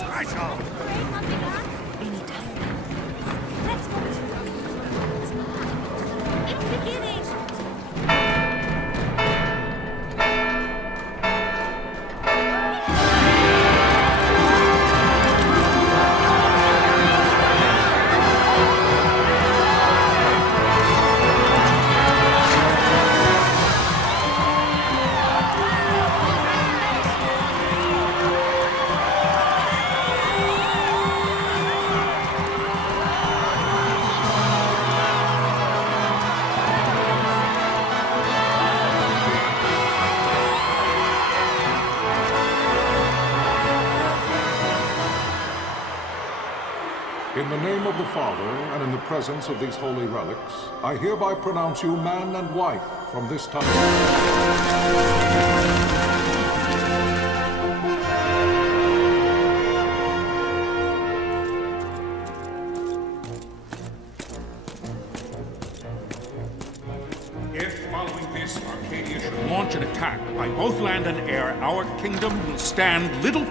special. Anytime. Let's go. It's beginning. In the name of the Father, and in the presence of these holy relics, I hereby pronounce you man and wife from this time. If, following this, Arcadia should launch an attack by both land and air, our kingdom will stand little...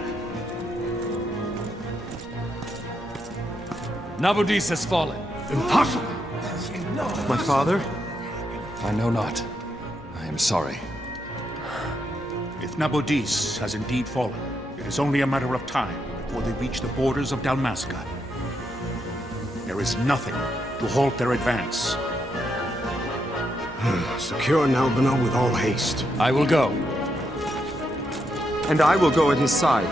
Nabudis has fallen. Impossible! My father? I know not. I am sorry. If Nabudis has indeed fallen, it is only a matter of time before they reach the borders of Dalmasca. There is nothing to halt their advance. Secure Nalbina with all haste. I will go. And I will go at his side.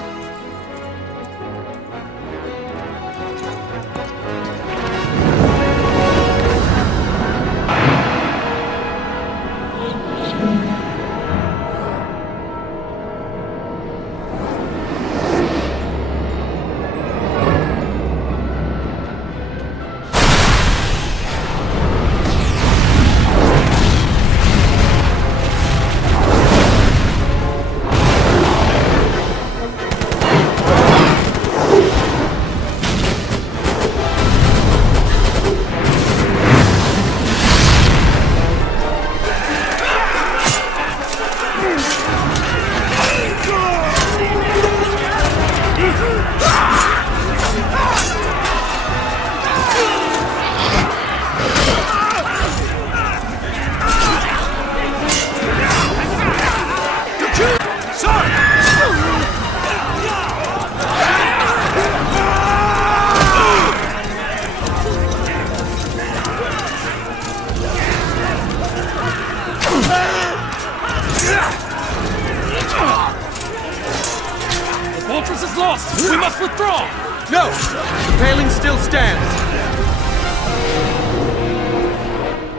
The fortress is lost! We must withdraw! No! The paling still stands!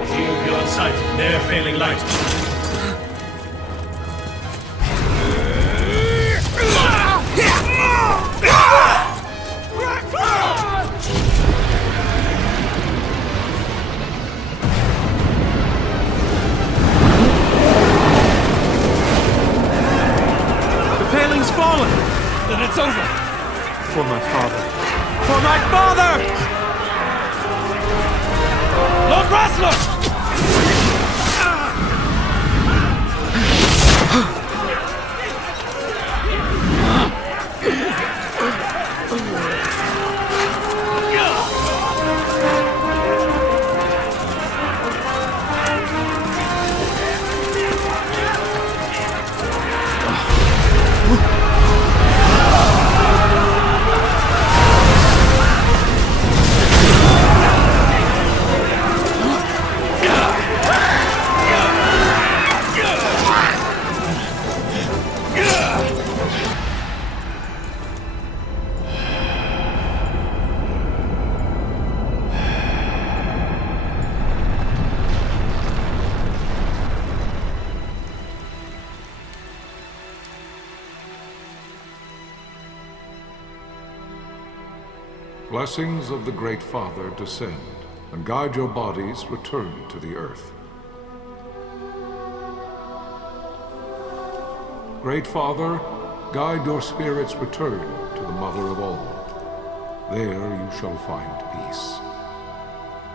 Shield beyond sight. They're failing light. The paling's fallen! Then it's over! For my father. For my father! Lord Rasler! Blessings of the Great Father descend, and guide your bodies return to the earth. Great Father, guide your spirits return to the Mother of all. There you shall find peace.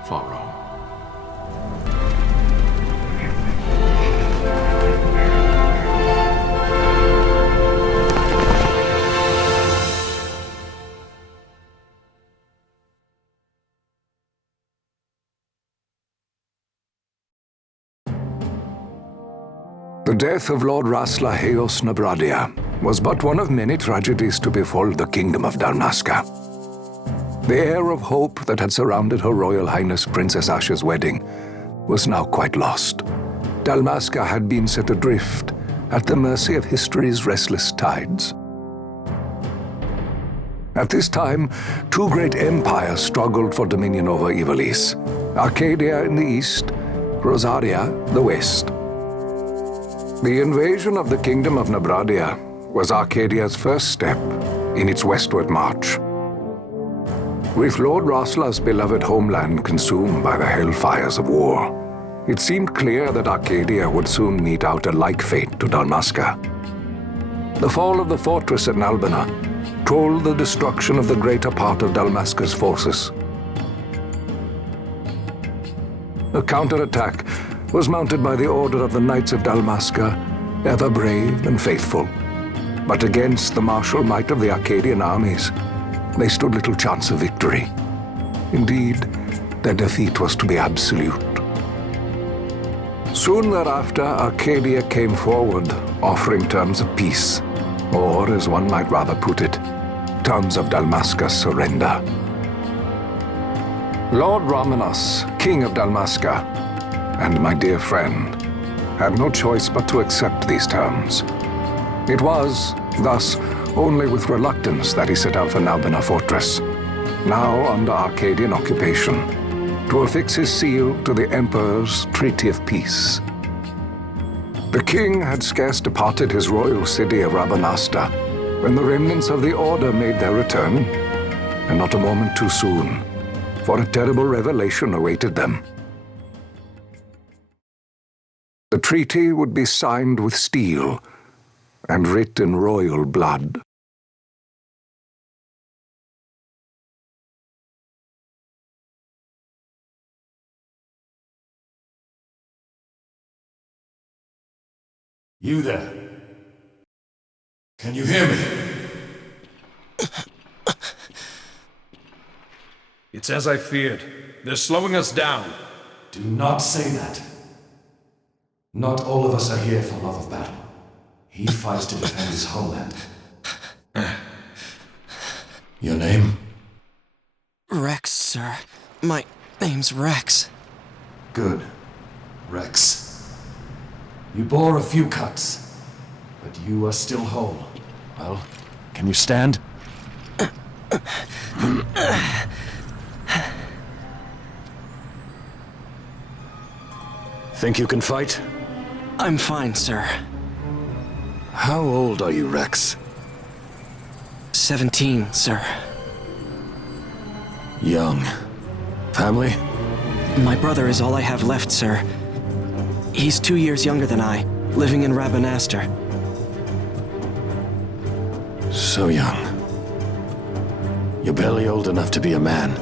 Pharaoh. death of Lord Rasla Heos Nabradia was but one of many tragedies to befall the kingdom of Dalmasca. The air of hope that had surrounded Her Royal Highness Princess Asha's wedding was now quite lost. Dalmasca had been set adrift at the mercy of history's restless tides. At this time, two great empires struggled for dominion over Ivalice: Arcadia in the east, Rosaria the west. The invasion of the Kingdom of Nabradia was Arcadia's first step in its westward march. With Lord Rasla's beloved homeland consumed by the hellfires of war, it seemed clear that Arcadia would soon mete out a like fate to Dalmasca. The fall of the fortress at Nalbina told the destruction of the greater part of Dalmasca's forces. A counterattack was mounted by the Order of the Knights of Dalmasca, ever brave and faithful. But against the martial might of the Arcadian armies, they stood little chance of victory. Indeed, their defeat was to be absolute. Soon thereafter, Arcadia came forward, offering terms of peace, or, as one might rather put it, terms of Dalmasca's surrender. Lord Ramenos, King of Dalmasca, and my dear friend, had no choice but to accept these terms. It was, thus, only with reluctance that he set out for Nalbina Fortress, now under Arcadian occupation, to affix his seal to the Emperor's Treaty of Peace. The king had scarce departed his royal city of Rabanasta when the remnants of the Order made their return, and not a moment too soon, for a terrible revelation awaited them. The treaty would be signed with steel and writ in royal blood. You there? Can you hear me? It's as I feared. They're slowing us down. Do not say that. Not all of us are here for love of battle. He fights to defend his homeland. Your name? Rex, sir. My name's Rex. Good. Rex. You bore a few cuts, but you are still whole. Well, can you stand? Think you can fight? I'm fine, sir. How old are you, Rex? 17, sir. Young. Family? My brother is all I have left, sir. He's 2 years younger than I, living in Rabanastre. So young. You're barely old enough to be a man.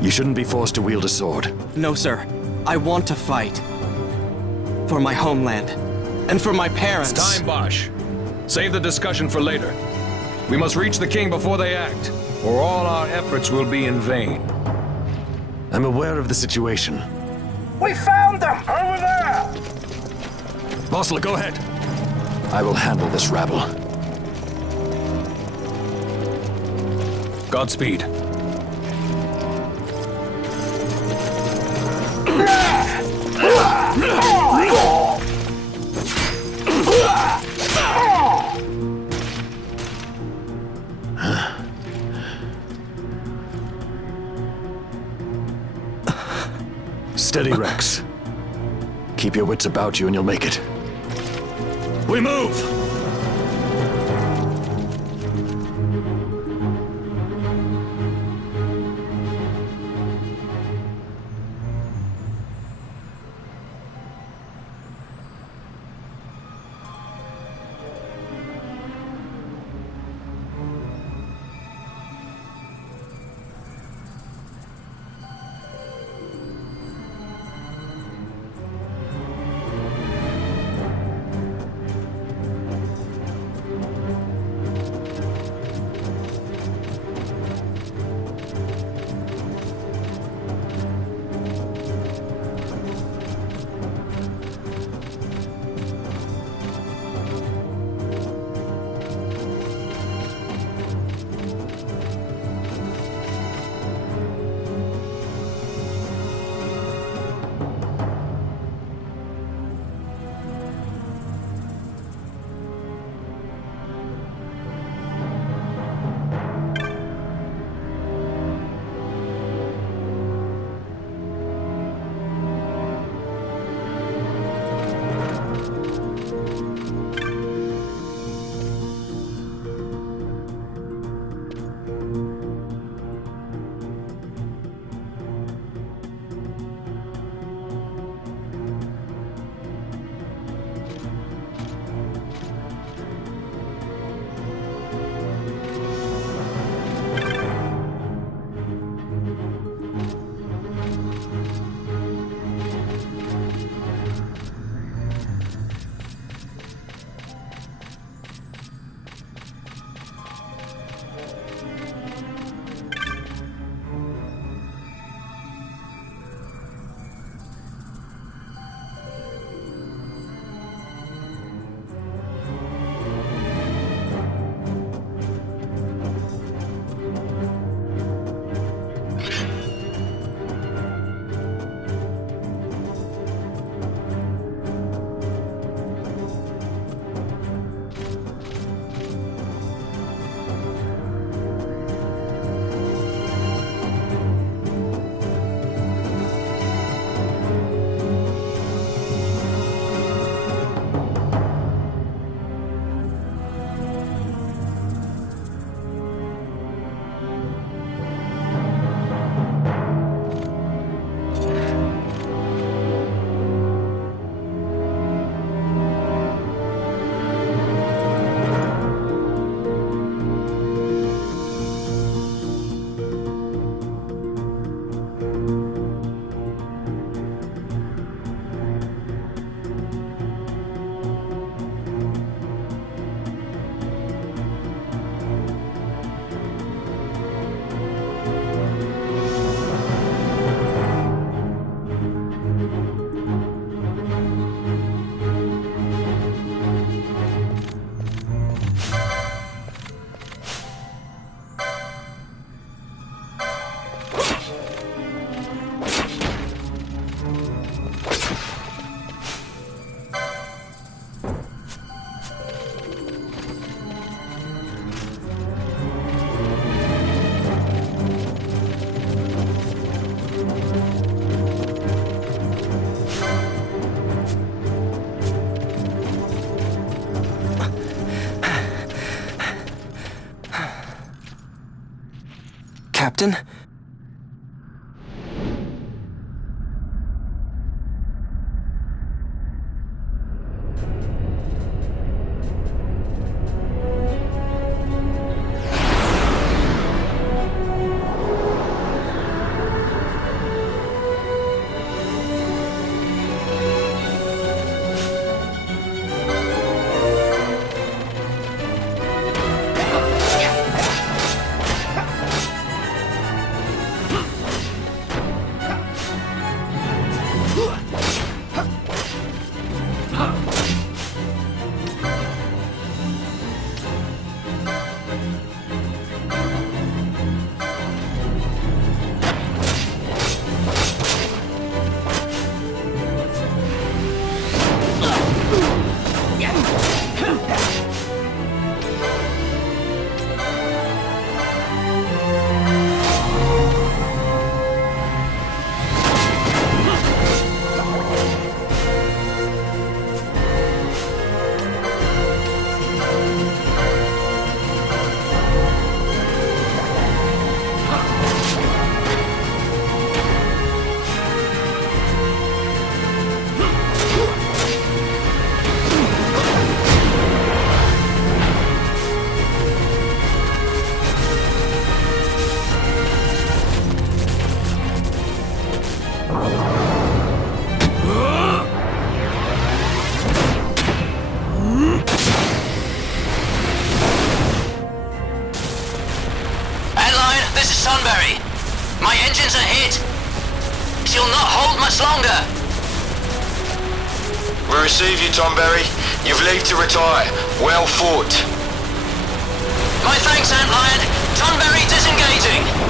You shouldn't be forced to wield a sword. No, sir. I want to fight. For my homeland. And for my parents. It's time, Bosch. Save the discussion for later. We must reach the king before they act, or all our efforts will be in vain. I'm aware of the situation. We found them! Over there! Bossler, go ahead. I will handle this rabble. Godspeed. Steady, Rex. Keep your wits about you and you'll make it. We move! Captain? My engines are hit. She'll not hold much longer. We receive you, Tomberry. You've leave to retire. Well fought. My thanks, Antlion. Tonberry disengaging.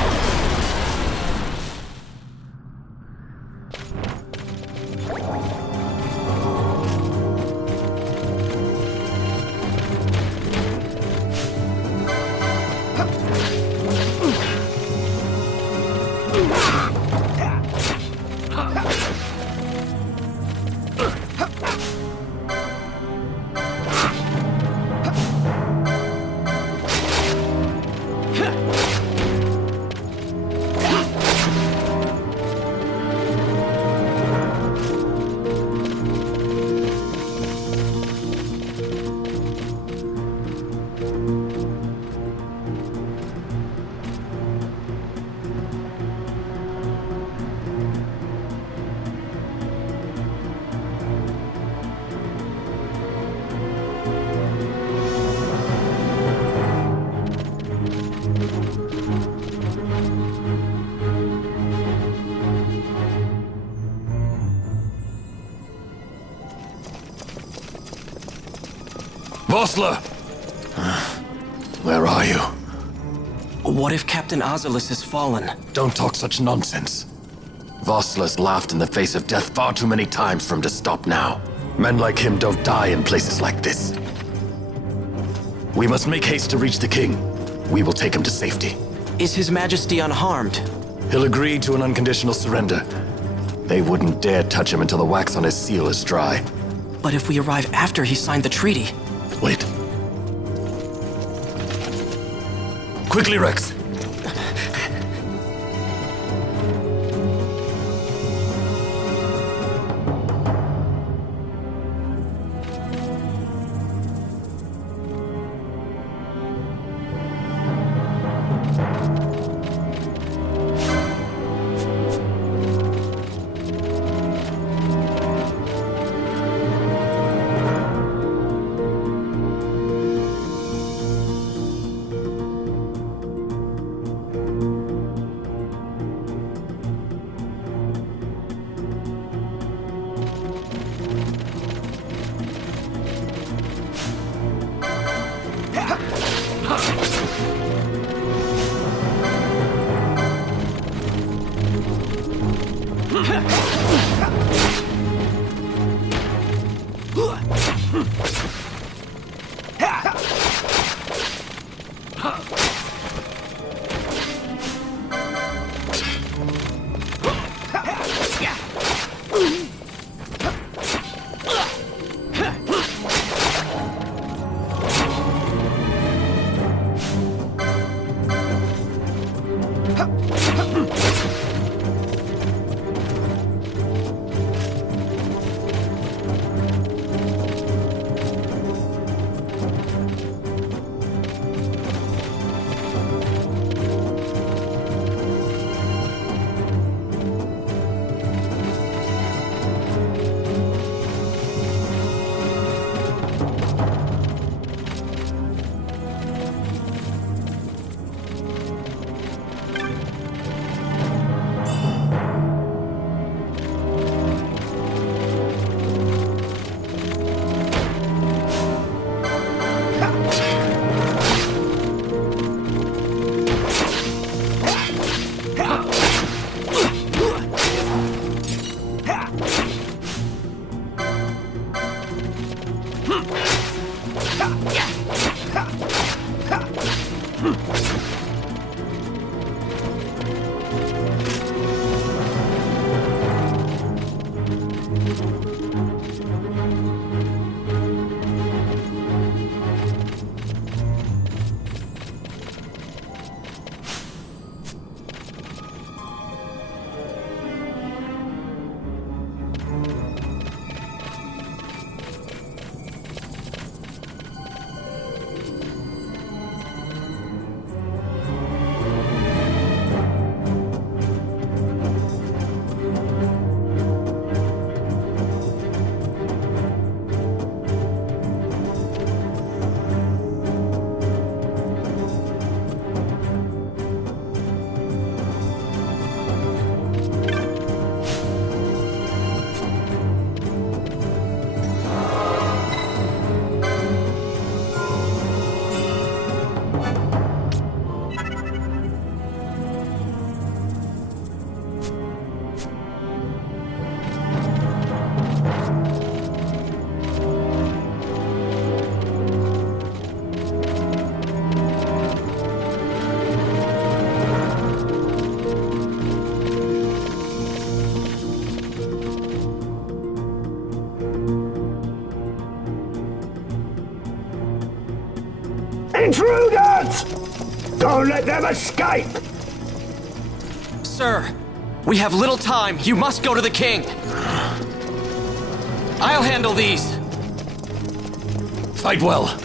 Vossler! Where are you? What if Captain Azalis has fallen? Don't talk such nonsense. Vossler's laughed in the face of death far too many times for him to stop now. Men like him don't die in places like this. We must make haste to reach the king. We will take him to safety. Is His Majesty unharmed? He'll agree to an unconditional surrender. They wouldn't dare touch him until the wax on his seal is dry. But if we arrive after he signed the treaty... Wait. Quickly, Rex. Intruders! Don't let them escape! Sir, we have little time. You must go to the king. I'll handle these. Fight well.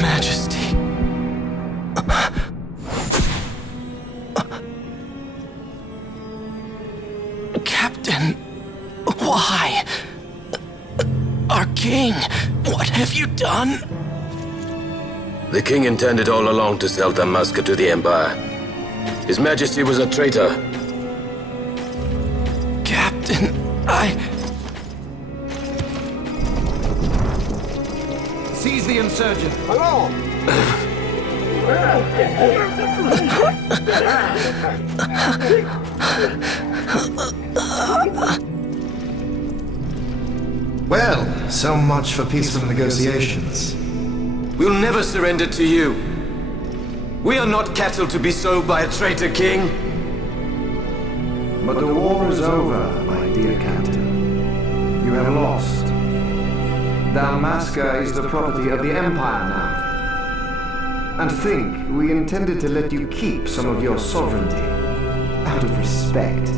Majesty. Captain, why? Our king, what have you done? The king intended all along to sell Dalmasca to the Empire. His Majesty was a traitor. Captain, Seize the insurgent. Hello! Well, so much for peaceful negotiations. We'll never surrender to you. We are not cattle to be sold by a traitor king. But the war is over, my dear captain. You have lost. Dalmasca is the property of the Empire now. And think, we intended to let you keep some of your sovereignty, out of respect.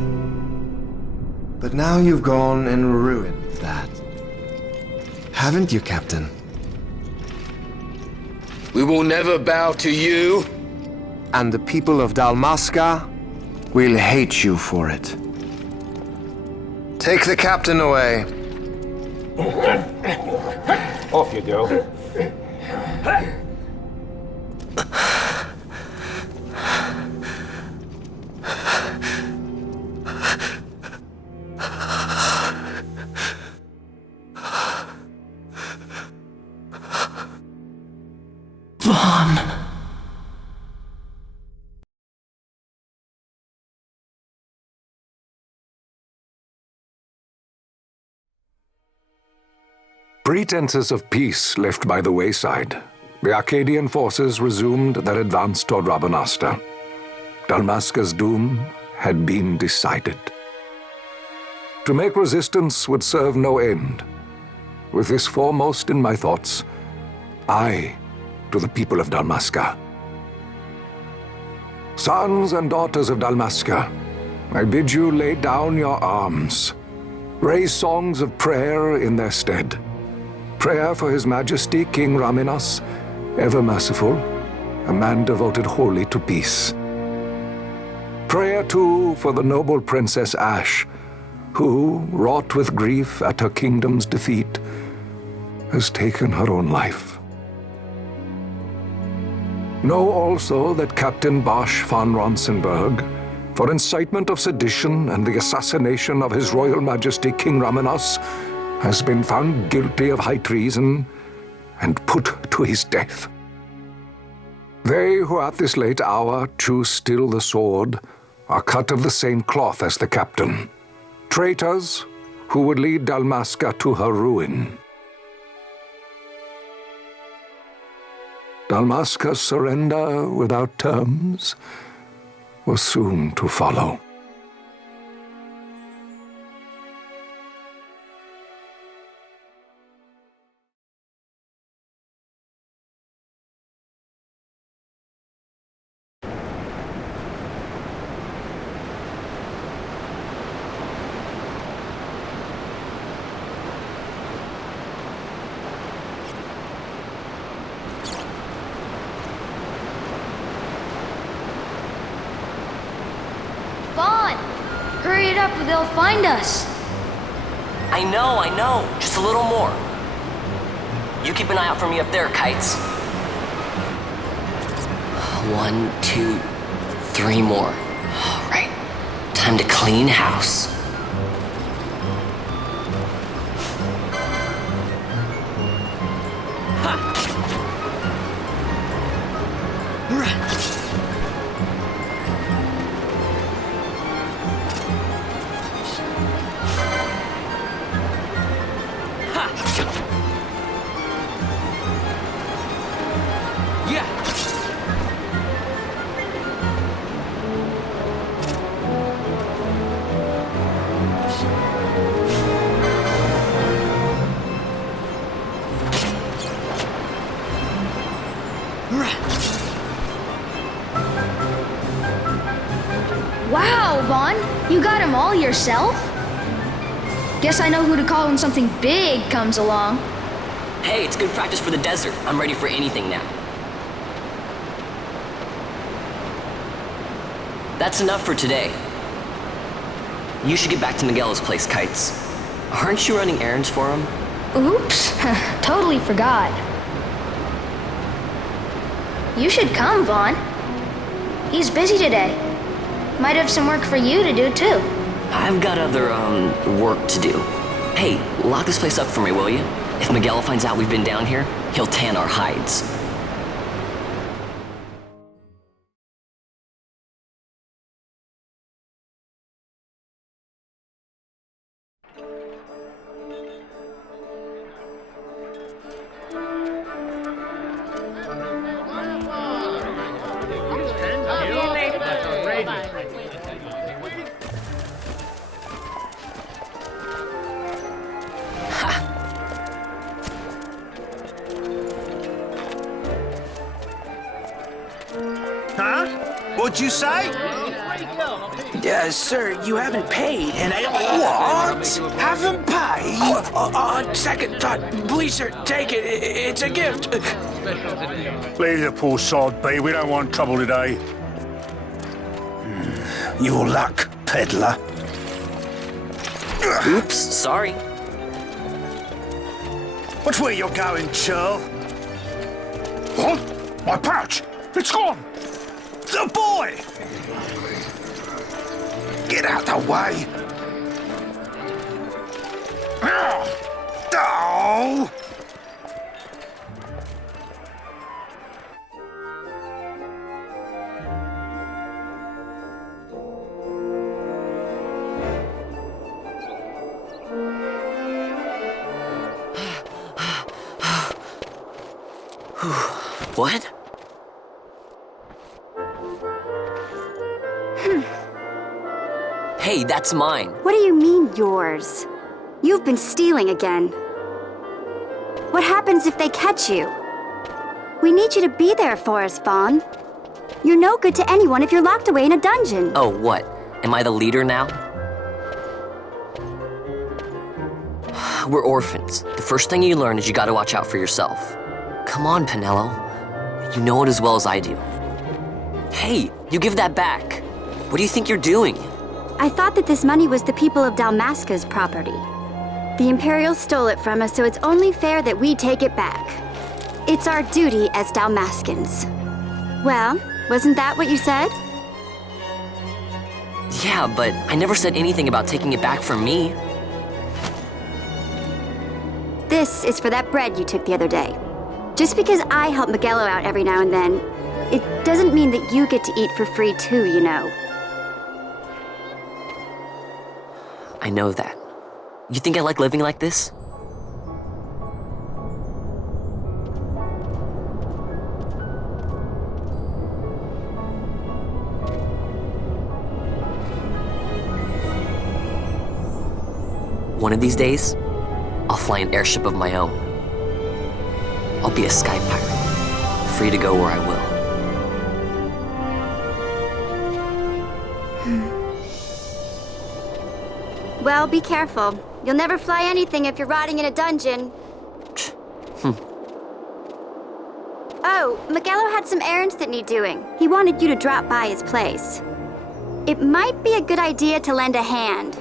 But now you've gone and ruined that. Haven't you, Captain? We will never bow to you. And the people of Dalmasca will hate you for it. Take the captain away. Off you go. Vaughn. Pretenses of peace left by the wayside, the Arcadian forces resumed their advance toward Rabanasta. Dalmasca's doom had been decided. To make resistance would serve no end. With this foremost in my thoughts, I, to the people of Dalmasca. Sons and daughters of Dalmasca, I bid you lay down your arms. Raise songs of prayer in their stead. Prayer for His Majesty King Raminas, ever merciful, a man devoted wholly to peace. Prayer, too, for the noble Princess Ash, who, wrought with grief at her kingdom's defeat, has taken her own life. Know also that Captain Bosch von Ronsenberg, for incitement of sedition and the assassination of His Royal Majesty King Raminas, has been found guilty of high treason and put to his death. They who at this late hour choose still the sword are cut of the same cloth as the captain, traitors who would lead Dalmasca to her ruin. Dalmasca's surrender without terms was soon to follow. Vaughn! Hurry it up or they'll find us! I know. Just a little more. You keep an eye out for me up there, Kites. 1, 2, 3 more. All right. Time to clean house. Wow, Vaughn! You got him all yourself? Guess I know who to call when something big comes along. Hey, it's good practice for the desert. I'm ready for anything now. That's enough for today. You should get back to Miguel's place, Kites. Aren't you running errands for him? Oops, totally forgot. You should come, Vaughn. He's busy today. Might have some work for you to do, too. I've got other, work to do. Hey, lock this place up for me, will you? If Miguel finds out we've been down here, he'll tan our hides. Huh? What'd you say? Sir, you haven't paid, and I... What? Haven't paid? On second thought, please, sir, take it. It's a gift. Leave the poor sod be. We don't want trouble today. Your luck, peddler. Oops, sorry. Watch where you're going, churl. What? My pouch! It's gone! The boy! Get out the way! Oh! What? Hey, that's mine. What do you mean, yours? You've been stealing again. What happens if they catch you? We need you to be there for us, Vaughn. You're no good to anyone if you're locked away in a dungeon. Oh, what? Am I the leader now? We're orphans. The first thing you learn is you gotta watch out for yourself. Come on, Pinello. You know it as well as I do. Hey, you give that back. What do you think you're doing? I thought that this money was the people of Dalmasca's property. The Imperials stole it from us, so it's only fair that we take it back. It's our duty as Dalmascans. Well, wasn't that what you said? Yeah, but I never said anything about taking it back from me. This is for that bread you took the other day. Just because I help Miguelo out every now and then, it doesn't mean that you get to eat for free too, you know. I know that. You think I like living like this? One of these days, I'll fly an airship of my own. I'll be a sky pirate, free to go where I will. Well, be careful. You'll never fly anything if you're rotting in a dungeon. Oh, Miguelo had some errands that need doing. He wanted you to drop by his place. It might be a good idea to lend a hand.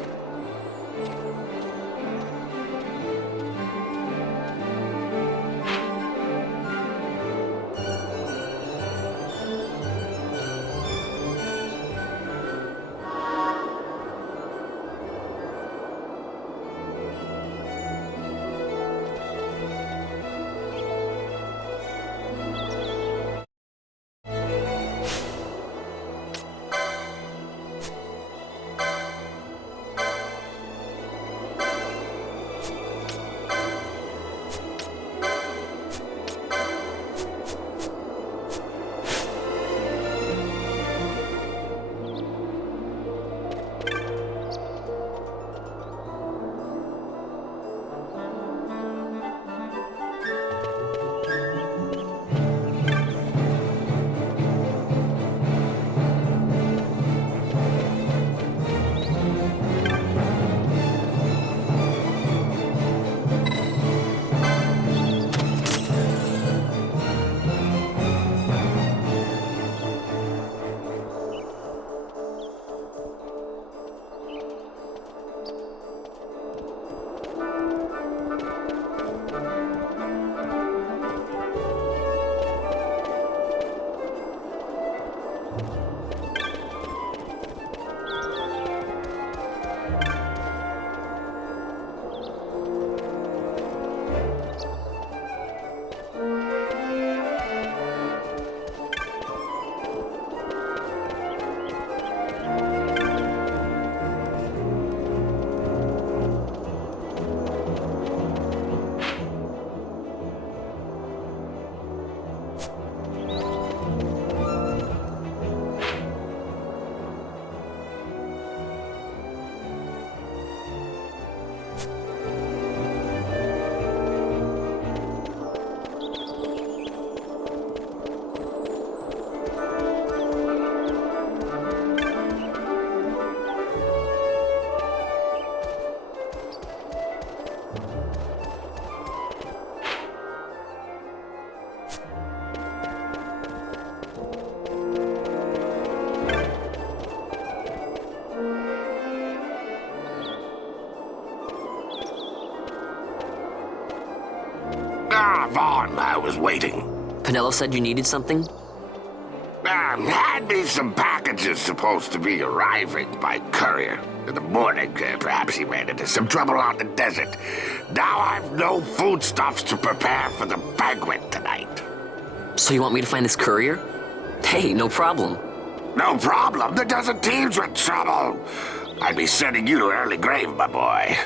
Vaughn. I was waiting. Penelo said you needed something? Had me some packages supposed to be arriving by courier. In the morning, perhaps he ran into some trouble out in the desert. Now I've no foodstuffs to prepare for the banquet tonight. So you want me to find this courier? Hey, no problem. No problem. The desert teem's with trouble. I'd be sending you to an early grave, my boy.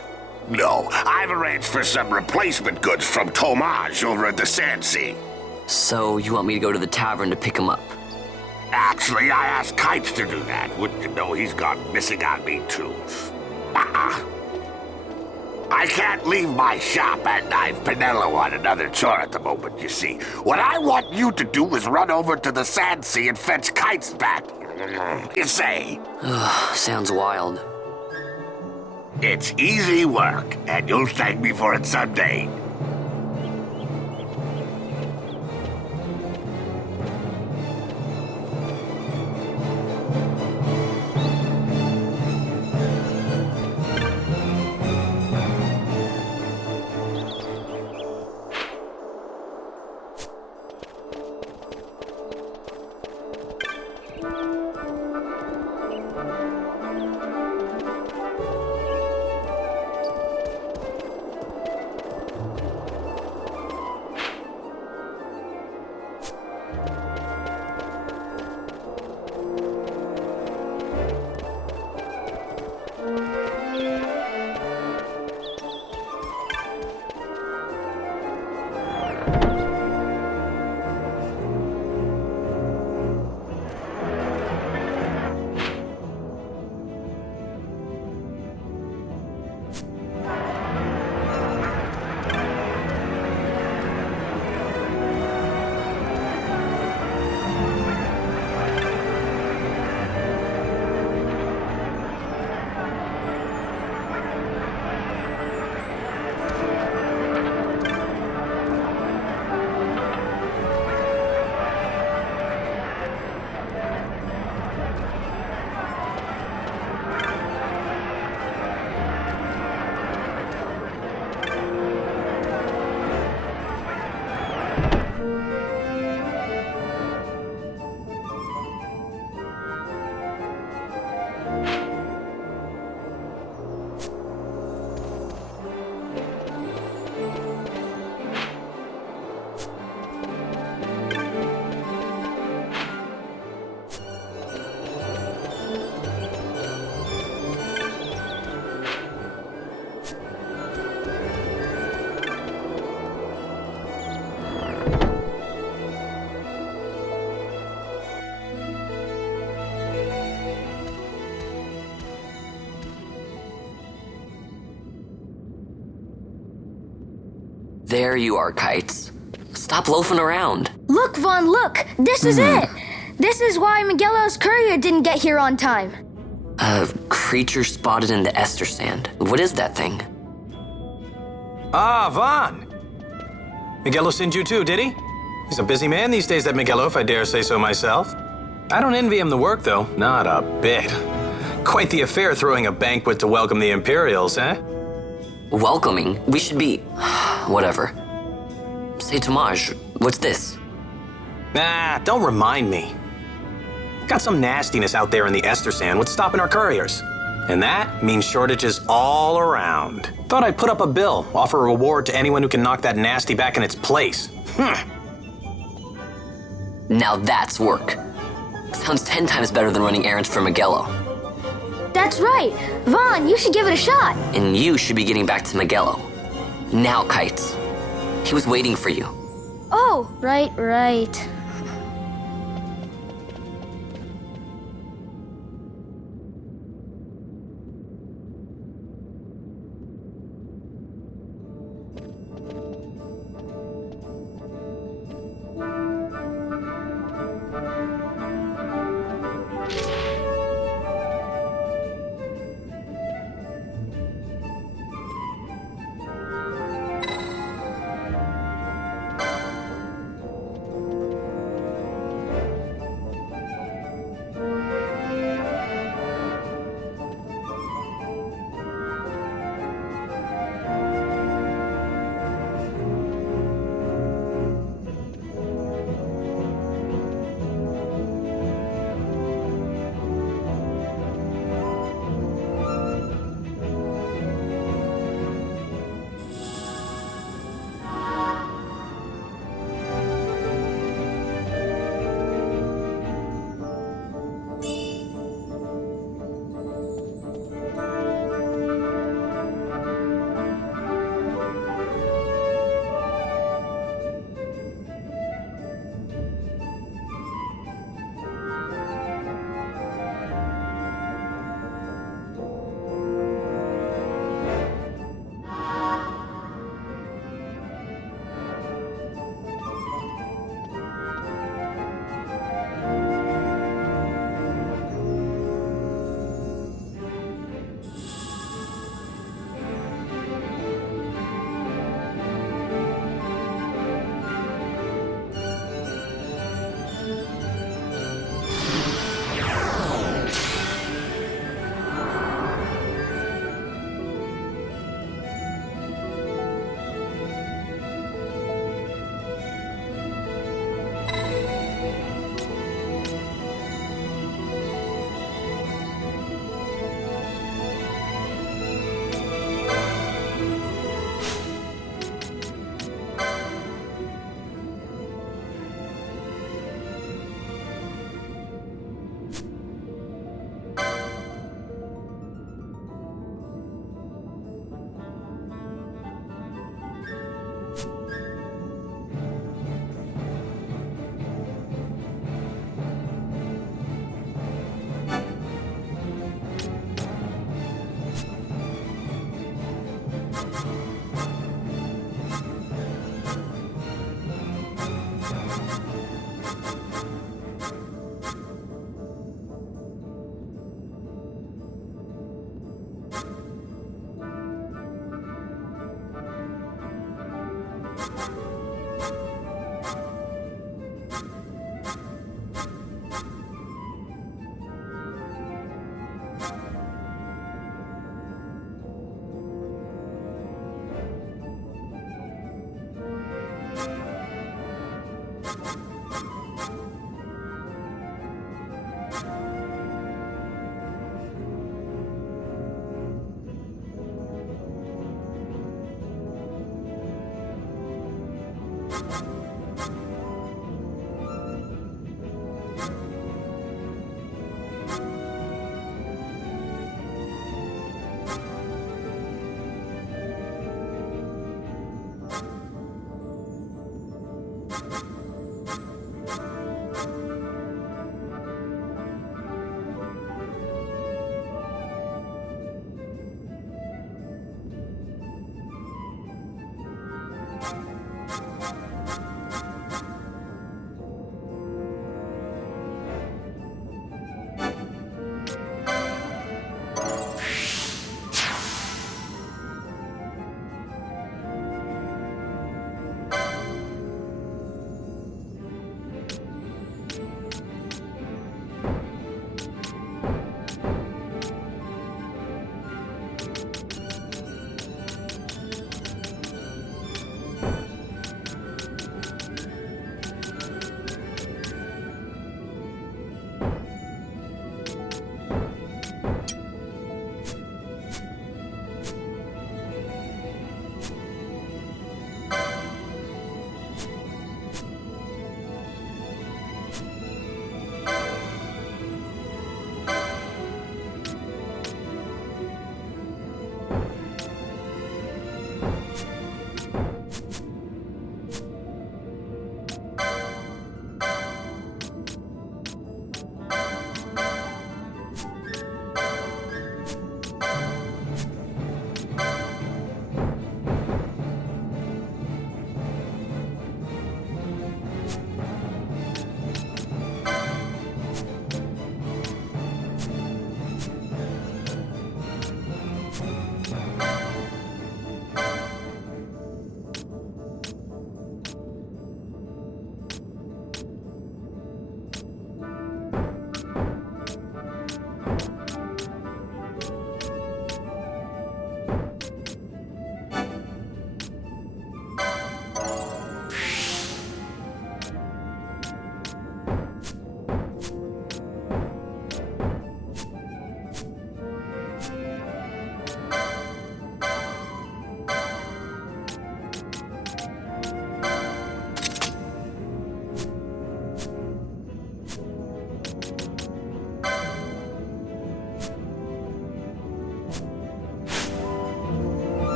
No, I've arranged for some replacement goods from Tomage over at the Sand Sea. So you want me to go to the tavern to pick him up? Actually, I asked Kites to do that. Wouldn't you know he's gone missing on me, too? I can't leave my shop, and I've Penelo on another chore at the moment, you see. What I want you to do is run over to the Sand Sea and fetch Kites back. You say? Sounds wild. It's easy work, and you'll thank me for it someday. There you are, Kites. Stop loafing around. Look, Vaughn, look! This is it! This is why Miguelo's courier didn't get here on time. A creature spotted in the Ester Sand. What is that thing? Ah, Vaughn! Miguelo sent you too, did he? He's a busy man these days, that Miguelo, if I dare say so myself. I don't envy him the work, though. Not a bit. Quite the affair throwing a banquet to welcome the Imperials, eh? Welcoming? We should be... whatever. Say, Tomage, what's this? Ah, don't remind me. Got some nastiness out there in the Ester Sand. What's stopping our couriers? And that means shortages all around. Thought I'd put up a bill, offer a reward to anyone who can knock that nasty back in its place. Now that's work. Sounds 10 times better than running errands for Miguelo. That's right! Vaughn, you should give it a shot! And you should be getting back to Miguelo. Now, Kites. He was waiting for you. Oh, right.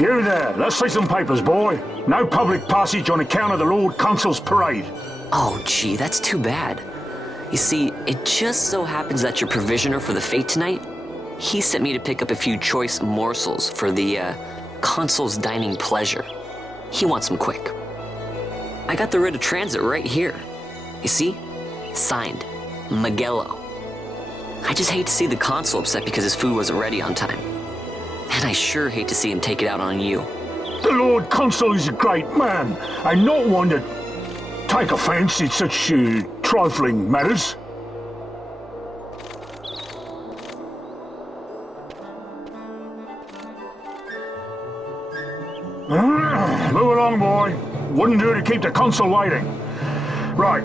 You there, let's see some papers, boy. No public passage on account of the Lord Consul's parade. Oh, gee, that's too bad. You see, it just so happens that your provisioner for the fete tonight, he sent me to pick up a few choice morsels for the, Consul's dining pleasure. He wants them quick. I got the writ of transit right here. You see? Signed, Magello. I just hate to see the Consul upset because his food wasn't ready on time. And I sure hate to see him take it out on you. The Lord Consul is a great man, and not one to take offense in such trifling matters. Move along, boy. Wouldn't do to keep the Consul waiting. Right,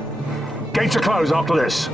gates are closed after this.